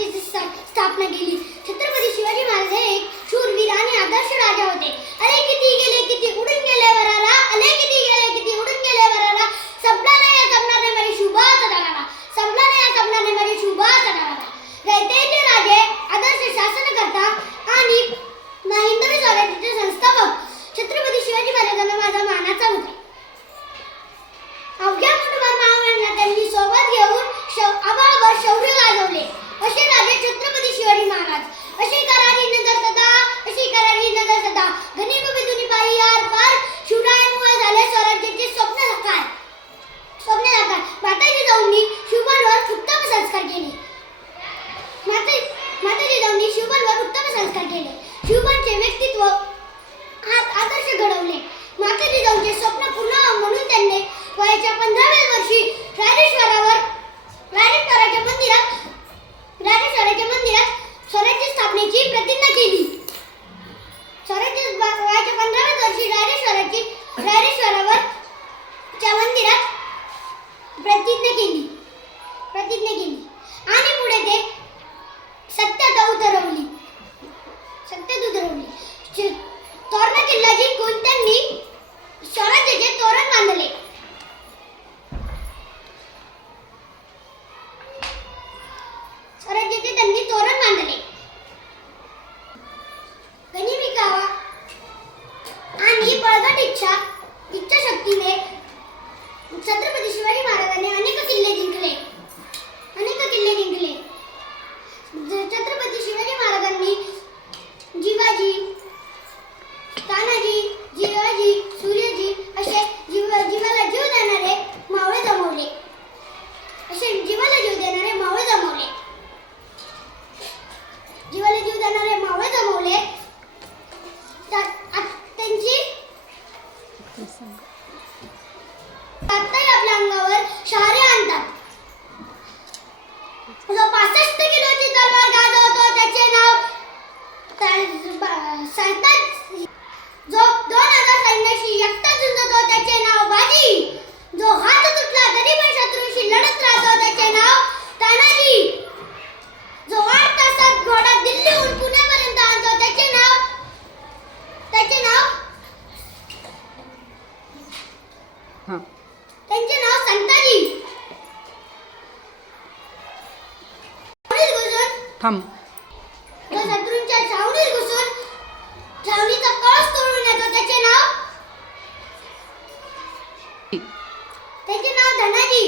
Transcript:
स्वराज्याची स्थापना केली. छत्रपती शिवाजी महाराज हे एक शूरवीर आणि आदर्श राजा होते. अरे किती गेले किती उडून गेले वराला, अरे किती गेले किती उडून गेले वराला, संपला नाही या सपनाने माझी शुभाचा दरारा, संपला नाही या सपनाने माझी शुभाचा दरारा. रयतेचे राजे, आदर्श शासनकर्ता आणि हिंदवी स्वराज्याचे संस्थापक छत्रपती शिवाजी महाराजांना माझा मानाचा होता. अवघ्या मुठभर मावळ्यांना त्यांनी सोबत घेऊन आबाळभर शौर्य गाजवले. असे राजे छत्रपती शिवाजी महाराज. अशी करारी नजर सदा, अशी करारी नजर सदा, गणित बिदुनी पायी आर पार, शिवरायांमुळे झाले स्वराज्याचे स्वप्न साकार. माताजी जाऊंनी शिवबांवर उत्तम संस्कार केले. माताजी जाऊंनी शिवबांवर उत्तम संस्कार केले. शिवबांचे व्यक्तित्व आदर्श घडवले. माताजी जाऊंचे स्वप्न पूर्ण म्हणून त्यांनी वयाच्या 15व्या वर्षी रायरेश्वराच्या मंदिरात स्वराज्य स्थापनेची प्रतिज्ञा केली. वयाच्या 15व्या वर्षी रायरेश्वराच्या मंदिरात प्रतिज्ञा केली आणि पुढे ते सत्यात उतरवली. तोरणा किल्ला जिंकून त्यांनी स्वराज्याचे तोरण बांधले. गनिमी कावा आणि बळकट इच्छाशक्तीने छत्रपती शिवाजी महाराजांनी अनेक किल्ले जिंकले. छत्रपती शिवाजी महाराजांनी जिवाजी, तानाजी, जिवाजी, सूर्यजी असे जीवाला जीव देणारे मावळे जमवले. त्यांची आत्ताही आपल्या अंगावर शहारे आणतात. जो 65 किलोची तलवार गाजवतो त्याचे नाव जो 2000 सैन्याशी एकटा झुंजतो त्याचे नाव बाजी. जो हात तुटला तरी पण शत्रूशी लढत राहतो त्याचे नाव तानाजी. जो 8 तासात घोडा दिल्लीहून पुण्यापर्यंत आणतो त्याचे नाव संताजी. थांब. जो शत्रूंच्या छावणीत घुसून छावणीचा कळस तोडून येतो त्याचे नाव धनाजी.